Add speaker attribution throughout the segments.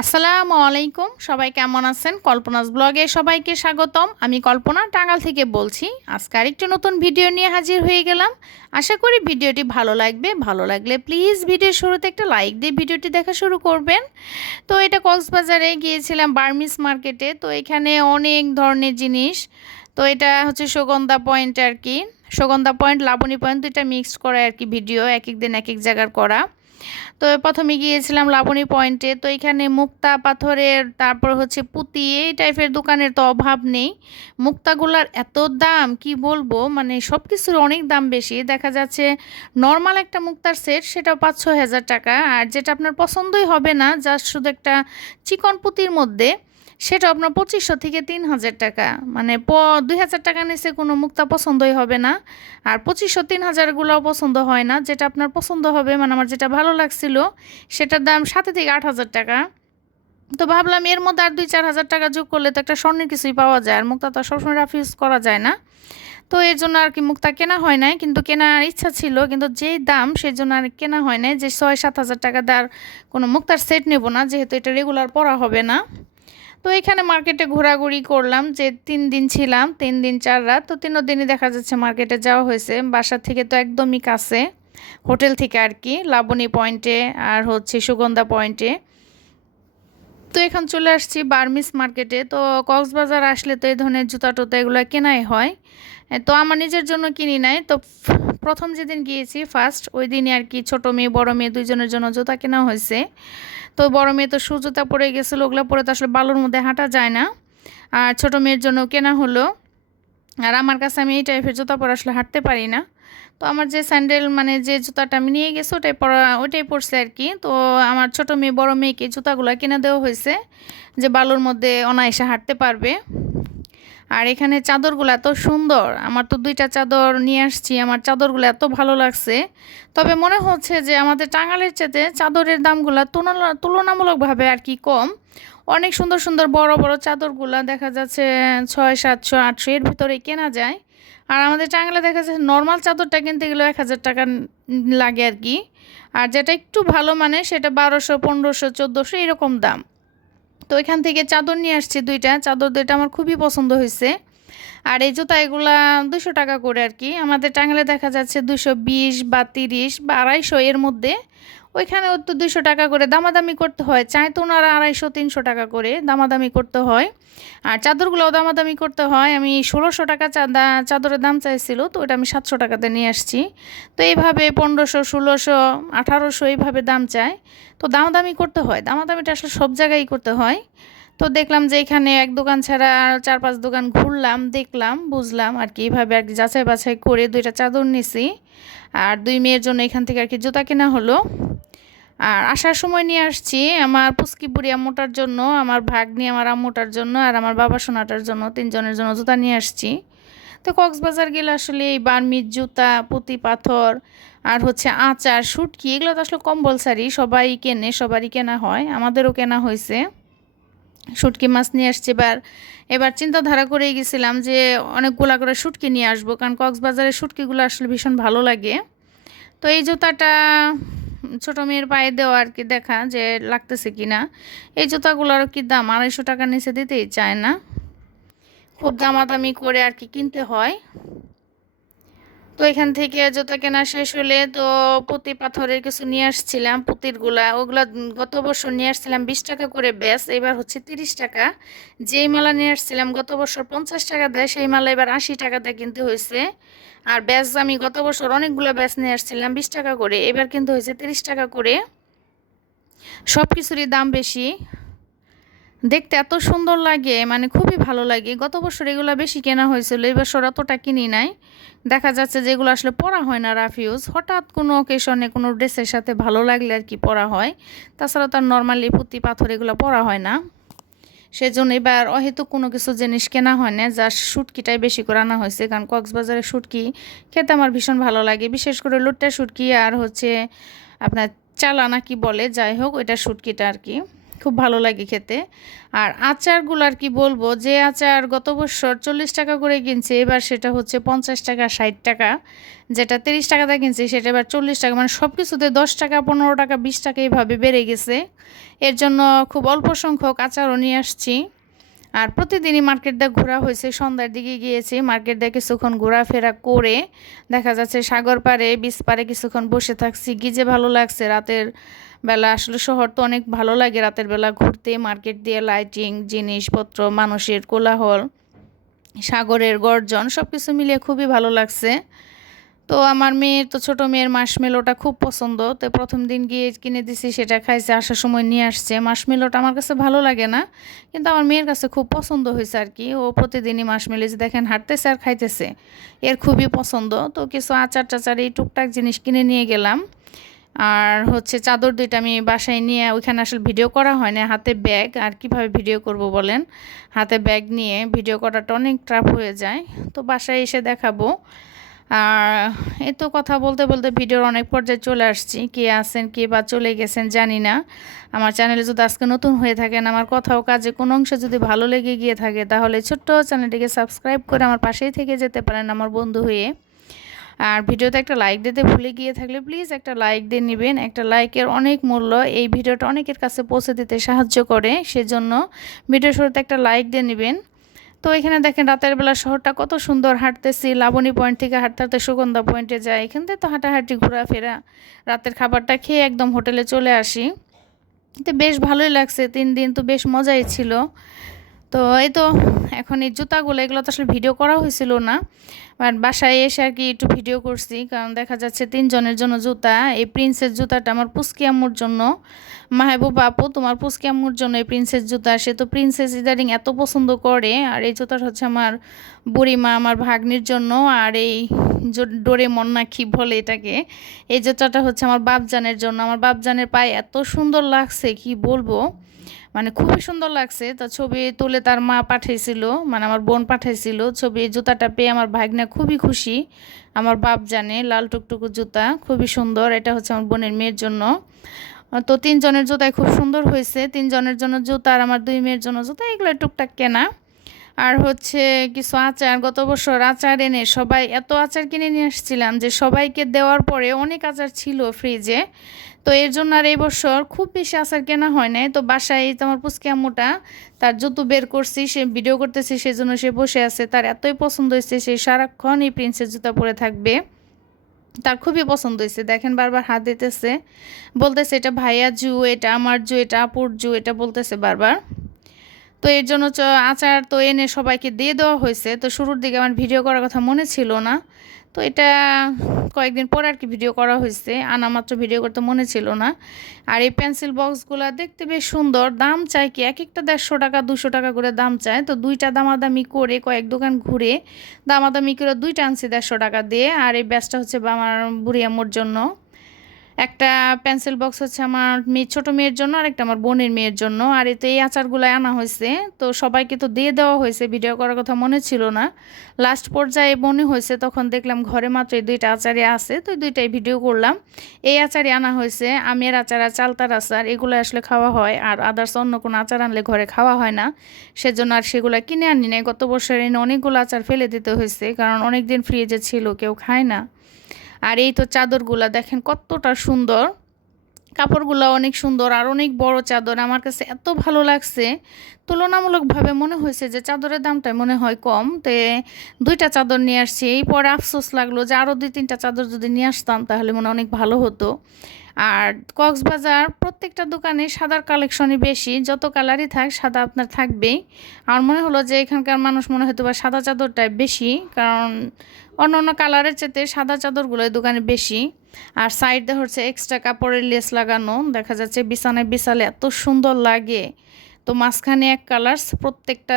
Speaker 1: আসসালামু আলাইকুম। সবাই কেমন আছেন? কল্পনাস ব্লগে সবাইকে স্বাগতম। আমি কল্পনা টাঙ্গাল থেকে বলছি, আজকে আরেকটি নতুন ভিডিও নিয়ে হাজির হয়ে গেলাম। আশা করি ভিডিওটি ভালো লাগবে। ভালো লাগলে প্লিজ ভিডিওর শুরুতে একটা লাইক দিয়ে ভিডিওটি দেখা শুরু করবেন। তো এটা কক্সবাজারে গিয়েছিলাম, বার্মিস মার্কেটে। তো এখানে অনেক ধরনের জিনিস। তো এটা হচ্ছে সুগন্ধা পয়েন্ট আর কি। সুগন্ধা পয়েন্ট, লাবণী পয়েন্ট দুইটা মিক্সড করা আর কি ভিডিও এক এক দিন এক এক জায়গার করা। তো প্রথমে গিয়েছিলাম লাবণী পয়েন্টে। তো এখানে মুক্তা পাথরের, তারপর হচ্ছে পুঁতি, এই টাইপের দোকানের তো অভাব নেই। মুক্তাগুলার এত দাম, কি বলব? মানে সব কিছুর অনেক দাম বেশি। দেখা যাচ্ছে নর্মাল একটা মুক্তার সেট, সেটাও পাঁচ ছ হাজার টাকা। আর যেটা আপনার পছন্দই হবে না, জাস্ট শুধু একটা চিকন পুঁতির মধ্যে। সেটা আপনার পঁচিশশো থেকে তিন হাজার টাকা। মানে প, দুই হাজার টাকা নিচে কোনো মুক্তা পছন্দই হবে না। আর পঁচিশশো, তিন হাজারগুলোও পছন্দ হয় না। যেটা আপনার পছন্দ হবে মানে আমার যেটা ভালো লাগছিল, সেটার দাম সাথে থেকে আট হাজার টাকা। তো ভাবলাম এর মধ্যে আর দুই, চার হাজার টাকা যোগ করলে তো একটা স্বর্ণের কিছুই পাওয়া যায়। আর মুক্তা তো সবসময় রাফিউজ করা যায় না। তো এর জন্য আর কি মুক্তা কেনা হয় নাই, কিন্তু কেনার ইচ্ছা ছিল, কিন্তু যেই দাম, সেই জন্য আর কেনা হয় নাই। যে ছয়, সাত হাজার টাকা দেওয়ার কোনো মুক্তার সেট নেব না, যেহেতু এটা রেগুলার পরা হবে না। তো এখানে মার্কেটে ঘোরাঘুরি করলাম, যে তিন দিন ছিলাম, তিন দিন চার রাত, তো তিনও দিনই দেখা যাচ্ছে মার্কেটে যাওয়া হয়েছে। বাসা থেকে তো একদমই কাছে, হোটেল থেকে আর কি, লাবণী পয়েন্টে আর হচ্ছে সুগন্ধা পয়েন্টে তো এখন চলে আসছি বার্মিস মার্কেটে, তো কক্সবাজার আসলে তো এই ধরনের জুতা টুতা এগুলো কেনাই হয়। তো আমার নিজের জন্য কিনি নাই, তো প্রথম যেদিন গিয়েছি ফার্স্ট ওই দিনই আর কি ছোটো মেয়ে, বড় মেয়ে দুইজনের জন্য জুতা কেনা হয়েছে। তো বড় মেয়ে তো শু জুতা পরে গেছিল, ওগুলো পরে তো আসলে বালুর মধ্যে হাঁটা যায় না। আর ছোটো মেয়ের জন্য কেনা হলো। আর আমার কাছে আমি এই টাইপের জুতা পরে আসলে হাঁটতে পারি না। তো আমার যে স্যান্ডেল মানে যে জুতাটা আমি নিয়ে গেছি, ওটাই পরা, ওইটাই পরছে আর কি। তো আমার ছোট মেয়ে, বড় মেয়েকে জুতাগুলো কিনে দেওয়া হয়েছে, যে বালুর মধ্যে অনায়াসে হাঁটতে পারবে। আর এখানে চাদরগুলো এত সুন্দর। আমার তো দুইটা চাদর নিয়ে আসছি, আমার চাদরগুলো এত ভালো লাগছে। তবে মনে হচ্ছে যে আমাদের টাঙ্গালের চেতে চাদরের দামগুলো তুলনামূলকভাবে আর কি কম। অনেক সুন্দর সুন্দর বড় বড় চাদরগুলো দেখা যাচ্ছে ছয়, সাতশো, আটশো, এর ভিতরে কেনা যায়। আর আমাদের টাঙ্গালে দেখা যাচ্ছে নর্মাল চাদরটা কিনতে গেলেও এক হাজার টাকা লাগে আর কি। আর যেটা একটু ভালো মানে সেটা বারোশো, পনেরোশো, চোদ্দোশো এরকম দাম। তো এখান থেকে চাদর নিয়ে আসছি দুইটা। চাদর দুইটা আমার খুবই পছন্দ হয়েছে। আর এই জুতা এগুলা দুশো টাকা করে আর কি। আমাদের টাঙ্গালে দেখা যাচ্ছে দুশো বিশ বা তিরিশ বা আড়াইশো এর মধ্যে। ওইখানেও তো দুশো টাকা করে দামাদামি করতে হয়। চাই তো ওনারা আড়াইশো, তিনশো টাকা করে দামাদামি করতে হয়। আর চাদরগুলোও দামাদামি করতে হয়। আমি ষোলোশো টাকা চাঁদা চাদরের দাম চাইছিল, তো ওটা আমি সাতশো টাকাতে নিয়ে আসছি। তো এইভাবে পনেরোশো, ষোলোশো, আঠারোশো এইভাবে দাম চায়। তো দামাদামি করতে হয়। দামাদামিটা আসলে সব জায়গায় করতে হয়। তো দেখলাম যে এখানে এক দোকান ছাড়া আর চার পাঁচ দোকান ঘুরলাম, দেখলাম, বুঝলাম আর কি। এইভাবে আর কি যাচাই বাছাই করে দুইটা চাদর নিছি। আর দুই মেয়ের জন্য এখান থেকে আর কি জুতা কেনা হলো। আর আসার সময় নিয়ে আসছি আমার পুস্কি বুড়ি আম্মুটার জন্য, আমার ভাগ্নি আমার আম্মুটার জন্য আর আমার বাবা সোনাটার জন্য, তিনজনের জন্য জুতা নিয়ে আসছি। তো কক্সবাজার গেলে আসলে এই বার্মির জুতা, পুঁতি পাথর আর হচ্ছে আচার শুটকি এগুলো তো আসলে কম্পালসারি, সবাই কেনে, সবারই কেনা হয়, আমাদেরও কেনা হয়েছে। শুটকি মাছ নিয়ে আসছি এবার। এবার চিন্তাধারা করে গেছিলাম যে অনেকগুলা করে শুটকি নিয়ে আসব, কারণ কক্সবাজারের শুটকিগুলো আসলে ভীষণ ভালো লাগে। তো এই জুতাটা ছোটো মেয়ের পায়ে দেওয়া আর কি দেখা যে লাগতেছে কি না এই জুতাগুলোর কি দাম? আড়াইশো টাকার নিচে দিতেই চায় না। খুব দামাদামি করে আর কি কিনতে হয়। তো এখান থেকে জুতা কেনা শেষ হলে তো পুঁতি পাথরের কিছু নিয়ে আসছিলাম পুঁতিরগুলা ওগুলো গত বছর নিয়ে আসছিলাম বিশ টাকা করে ব্যাস, এবার হচ্ছে তিরিশ টাকা। যেই মালা নিয়ে আসছিলাম গত বছর পঞ্চাশ টাকা দেয়, সেই মালা এবার আশি টাকা দেয় কিনতে হয়েছে। আর ব্যাস আমি গত বছর অনেকগুলো ব্যাস নিয়ে আসছিলাম বিশ টাকা করে, এবার কিন্তু হয়েছে তিরিশ টাকা করে। সব কিছুরই দাম বেশি। দেখতে এত সুন্দর লাগে মানে খুবই ভালো লাগে। গত বছর এগুলো বেশি কেনা হয়েছিল, এই বছর অতটা কিনি নাই। দেখা যাচ্ছে যে এগুলো আসলে পরা হয় না রাফিউজ হঠাৎ কোনো অকেশনে কোনো ড্রেসের সাথে ভালো লাগলে আর কি পরা হয়। তাছাড়া তার নর্মালি পুঁতি পাথর এগুলো পরা হয় না। সেজন্য এবার অহেতু কোনো কিছু জিনিস কেনা হয় না যা শুটকিটাই বেশি করে আনা হয়েছে। কারণ কক্সবাজারের শুটকি খেতে আমার ভীষণ ভালো লাগে। বিশেষ করে লুট্টা শুটকি আর হচ্ছে আপনার চালানা কি বলে, যাই হোক, ওইটা শুটকিটা আর কি। খুব ভালো লাগে খেতে। আর আচারগুলো আর কি বলব, যে আচার গত বছর চল্লিশ টাকা করে কিনছে, এবার সেটা হচ্ছে পঞ্চাশ টাকা, ষাট টাকা, যেটা তিরিশ টাকা টাকাতে কিনছে, সেটা এবার চল্লিশ টাকা মানে সব কিছুতে দশ টাকা, পনেরো টাকা, বিশ টাকা এইভাবে বেড়ে গেছে। এর জন্য খুব অল্প সংখ্যক আচারও নিয়ে আসছি। আর প্রতিদিনই মার্কেট দিয়ে ঘোরা হয়েছে। সন্ধ্যার দিকে গিয়েছি, মার্কেট দিয়ে কিছুক্ষণ ঘোরাফেরা করে দেখা যাচ্ছে সাগর পাড়ে, বিচ পাড়ে কিছুক্ষণ বসে থাকছি। কি যে ভালো লাগছে রাতের বেলা। আসলে শহর তো অনেক ভালো লাগে রাতের বেলা ঘুরতে। মার্কেট দিয়ে লাইটিং, জিনিসপত্র, মানুষের কোলাহল, সাগরের গর্জন সব কিছু মিলিয়ে খুবই ভালো লাগছে। তো আমার মেয়ের তো ছোটো মেয়ের মাসমেলোটা খুব পছন্দ। তো প্রথম দিন গিয়ে কিনে দিছি, সেটা খাইছে, আসার সময় নিয়ে আসছে। মাসমেলোটা আমার কাছে ভালো লাগে না, কিন্তু আমার মেয়ের কাছে খুব পছন্দ হয়েছে আর কি। ও প্রতিদিনই মাসমেলো যে দেখেন, হাঁটতেছে আর খাইতেছে। এর খুবই পছন্দ। তো কিছু আচার টাচার, এই টুকটাক জিনিস কিনে নিয়ে গেলাম। আর হচ্ছে চাদর দুইটা আমি বাসায় নিয়ে, ওইখানে আসলে ভিডিও করা হয় না, হাতে ব্যাগ। আর কীভাবে ভিডিও করব বলেন? হাতে ব্যাগ নিয়ে ভিডিও করাটা অনেক ট্রাফ হয়ে যায়। তো বাসায় এসে দেখাবো। আর এই তো কথা বলতে বলতে ভিডিওর অনেক পর্যায়ে চলে আসছি। কে আছেন, কে বা চলে গেছেন জানি না। আমার চ্যানেলে যদি আজকে নতুন হয়ে থাকেন, আমার কথাও কাজে কোনো অংশে যদি ভালো লেগে গিয়ে থাকে, তাহলে ছোট্ট চ্যানেলটিকে সাবস্ক্রাইব করে আমার পাশেই থেকে যেতে পারেন আমার বন্ধু হয়ে। আর ভিডিওতে একটা লাইক দিতে ভুলে গিয়ে থাকলে প্লিজ একটা লাইক দিয়ে নেবেন। একটা লাইকের অনেক মূল্য এই ভিডিওটা অনেকের কাছে পৌঁছে দিতে সাহায্য করে, সেজন্য ভিডিও শুরুতে একটা লাইক দিয়ে নেবেন। তো এখানে দেখেন রাতের বেলা শহরটা কত সুন্দর হাঁটতেছি, লাবণী পয়েন্ট থেকে হাঁটতে হাঁটতে সুগন্ধা পয়েন্টে যাই। এখান থেকে তো হাঁটাহাঁটি, ঘোরাফেরা, রাতের খাবারটা খেয়ে একদম হোটেলে চলে আসি। তো বেশ ভালোই লাগছে, তিন দিন তো বেশ মজাই ছিল। তো এই তো এখন এই জুতাগুলো, এগুলো তো আসলে ভিডিও করা হয়েছিল না বাট বাসায় এসে আর কি একটু ভিডিও করছি, কারণ দেখা যাচ্ছে তিনজনের জন্য জুতা, এই প্রিন্সের জুতাটা আমার পুস্কি আম্মুর জন্য। মাহবুব আপু, তোমার পুস্কি আম্মুর জন্য এই প্রিন্সের জুতা, সে তো প্রিন্সেস ইদারিং এত পছন্দ করে, আর এই জুতাটা হচ্ছে আমার বুড়িমা, আমার ভাগ্নির জন্য, আর এই ডোরে মন্না কি বলে এটাকে, এই জুতাটা হচ্ছে আমার বাপজানের জন্য। আমার বাপজানের পায়ে এত সুন্দর লাগছে, কি বলব? মানে খুবই সুন্দর লাগছে। তো ছবি তুলে তার মা পাঠাইছিল মানে আমার বোন পাঠাইছিল। ছবি, জুতাটা পেয়ে আমার ভাগ্নে খুবই খুশি। আমার বাপ জানে, লাল টুকটুকু জুতা, খুবই সুন্দর। এটা হচ্ছে আমার বোনের মেয়ের জন্য। তো তিনজনের জুতাই খুব সুন্দর হয়েছে। তিনজনের জন্য জুতা আর আমার দুই মেয়ের জন্য জুতা এগুলো টুকটাক কেনা। আর হচ্ছে কিছু আচার, গত বছর আচার এনে সবাই এত আচার কিনে নিয়ে আসছিলাম যে সবাইকে দেওয়ার পরে অনেক আচার ছিল ফ্রিজে তো এর জন্য আর এই বছর খুব বেশি আচার কেনা হয় নাই। তো বাসায় তোমার পুচকি আম্মুটা, তার জুতো বের করছি, সে ভিডিও করতেছি, সেজন্য সে বসে আছে। তার এতই পছন্দ হয়েছে, সে সারাক্ষণ এই প্রিন্সের জুতা পরে থাকবে। তার খুবই পছন্দ হয়েছে। দেখেন বারবার হাত দিতেছে, বলতেছে, এটা ভাইয়া জু, এটা আমার জু, এটা আপুর জু, এটা বলতেছে বারবার। তো এর জন্য আচার তো এনে সবাইকে দিয়ে দেওয়া হয়েছে। তো শুরুর দিকে আমার ভিডিও করার কথা মনে ছিল না। তো এটা কয়েকদিন পর আর কি ভিডিও করা হয়েছে। আনা মাত্র ভিডিও করতে মনে ছিল না। আর এই পেন্সিল বক্সগুলো দেখতে বেশ সুন্দর। দাম চায় কি এক একটা দেড়শো টাকা, দুশো টাকা করে দাম চায়। তো দুইটা দামাদামি করে কয়েক দোকান ঘুরে দামাদামি করে দুইটা আনছি দেড়শো টাকা দিয়ে। আর এই ব্যাসটা হচ্ছে আমার বুড়ি আম্মুর জন্য। একটা পেন্সিল বক্স হচ্ছে আমার মেয়ে, ছোটো মেয়ের জন্য আর একটা আমার বোনের মেয়ের জন্য। আর এতে এই আচারগুলো আনা হয়েছে। তো সবাইকে তো দিয়ে দেওয়া হয়েছে ভিডিও করার কথা মনে ছিল না। লাস্ট পর্যায়ে মনে হয়েছে, তখন দেখলাম ঘরে মাত্র এই দুইটা আচারে আছে, তো দুইটাই ভিডিও করলাম। এই আচারে আনা হয়েছে, আমের আচার আর চালতার আচার এগুলো আসলে খাওয়া হয়। আর আদার্স অন্য কোনো আচার আনলে ঘরে খাওয়া হয় না। সেজন্য আর সেগুলো কিনে আনি নাই। গত বছর এনে অনেকগুলো আচার ফেলে দিতে হয়েছে, কারণ অনেক দিন ফ্রিজে ছিল, কেউ খায় না। আর এই তো চাদরগুলা দেখেন কতটা সুন্দর। কাপড়গুলো অনেক সুন্দর আর অনেক বড় চাদর। আমার কাছে এত ভালো লাগছে। তুলনামূলকভাবে মনে হয়েছে যে চাদরের দামটা মনে হয় কম। তে দুইটা চাদর নিয়ে আসছি। এই পরে আফসোস লাগল যে আরও দুই তিনটা চাদর যদি নিয়ে আসতাম তাহলে মনে অনেক ভালো হতো। আর কক্সবাজার প্রত্যেকটা দোকানে সাদার কালেকশনই বেশি। যত কালারই থাক, সাদা আপনার থাকবেই। আমার মনে হলো যে এখানকার মানুষ মনে হয়তো বা সাদা চাদরটাই বেশি, কারণ অন্য অন্য কালারের চেতে সাদা চাদরগুলো দোকানে বেশি। আর সাইডে হচ্ছে এক্সট্রা কাপড়ের লেস লাগানো। দেখা যাচ্ছে বিছানায় বিছালে এত সুন্দর লাগে। তো মাঝখানে এক কালার প্রত্যেকটা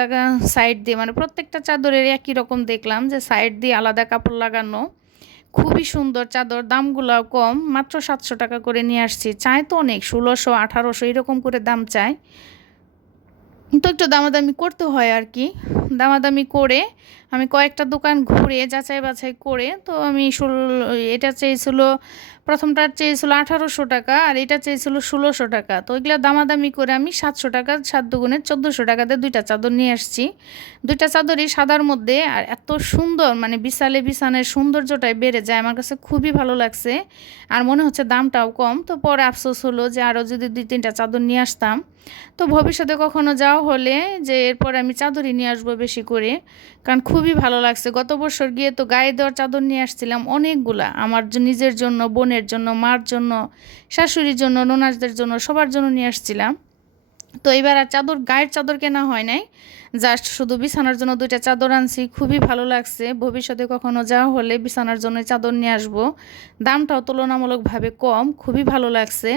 Speaker 1: সাইড দিয়ে মানে প্রত্যেকটা চাদরের একই রকম দেখলাম যে সাইড দিয়ে আলাদা কাপড় লাগানো। খুবই সুন্দর চাদর দামগুলো কম। মাত্র সাতশো টাকা করে নিয়ে আসছি। চায় তো অনেক, ষোলোশো, আঠারোশো এরকম করে দাম চায় তো একটু দামাদামি করতে হয় আর কি। দামাদামি করে আমি কয়েকটা দোকান ঘুরে, যাচাই বাছাই করে, তো আমি ষোলো, এটা চেয়েছিল প্রথমটা চেয়েছিল আঠারোশো টাকা আর এটা চেয়েছিল ষোলোশো টাকা। তো ওইগুলো দামাদামি করে আমি সাতশো টাকা, সাত দুগুণে চোদ্দোশো টাকাতে দুইটা চাদর নিয়ে আসছি। দুইটা চাদরই সাদার মধ্যে আর এত সুন্দর মানে বিশালে বিছানের সৌন্দর্যটাই বেড়ে যায়। আমার কাছে খুবই ভালো লাগছে আর মনে হচ্ছে দামটাও কম। তো পরে আফসোস হলো যে আরও যদি দুই, তিনটা চাদর নিয়ে আসতাম। তো ভবিষ্যতে কখনো যাওয়া হলে যে এরপর আমি চাদরই নিয়ে আসব বেশি করে, কারণ খুবই ভালো লাগছে। গত বছর গিয়ে তো গায়ে দেওয়ার চাদর নিয়ে আসছিলাম অনেকগুলা, আমার নিজের জন্য, বোনের জন্য, মার জন্য, শাশুড়ির জন্য ননাসদের জন্য, সবার জন্য নিয়ে আসছিলাম। তো এবার আর চাদর, গায়ের চাদর কেনা হয় নাই। জাস্ট শুধু বিছানার জন্য দুইটা চাদর আনছি, খুবই ভালো লাগছে। ভবিষ্যতে কখনো যাওয়া হলে বিছানার জন্য চাদর নিয়ে আসব। দামটাও তুলনামূলকভাবে কম, খুবই ভালো লাগছে।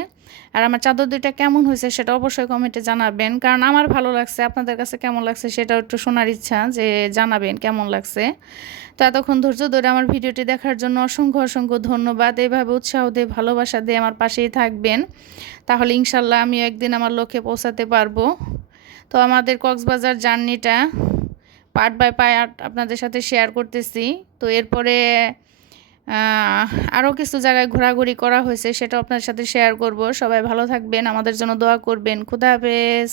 Speaker 1: আর আমার চাদর দুইটা কেমন হয়েছে সেটা অবশ্যই কমেন্টে জানাবেন, কারণ আমার ভালো লাগছে, আপনাদের কাছে কেমন লাগছে সেটাও একটু শোনার ইচ্ছা যে জানাবেন কেমন লাগছে। তো এতক্ষণ ধৈর্য ধরে আমার ভিডিওটি দেখার জন্য অসংখ্য অসংখ্য ধন্যবাদ, এভাবে উৎসাহ দিয়ে, ভালোবাসা দিয়ে আমার পাশেই থাকবেন। তাহলে ইনশাল্লাহ আমি একদিন আমার লক্ষ্যে পৌঁছাতে পারব। তো আমাদের কক্সবাজার জার্নিটা পার্ট বাই পার্ট আপনাদের সাথে শেয়ার করতেছি। তো এরপরে আরও কিছু জায়গায় ঘোরাঘুরি করা হয়েছে সেটা আপনার সাথে শেয়ার করব। সবাই ভালো থাকবেন, আমাদের জন্য দোয়া করবেন। খুদা হাফেজ।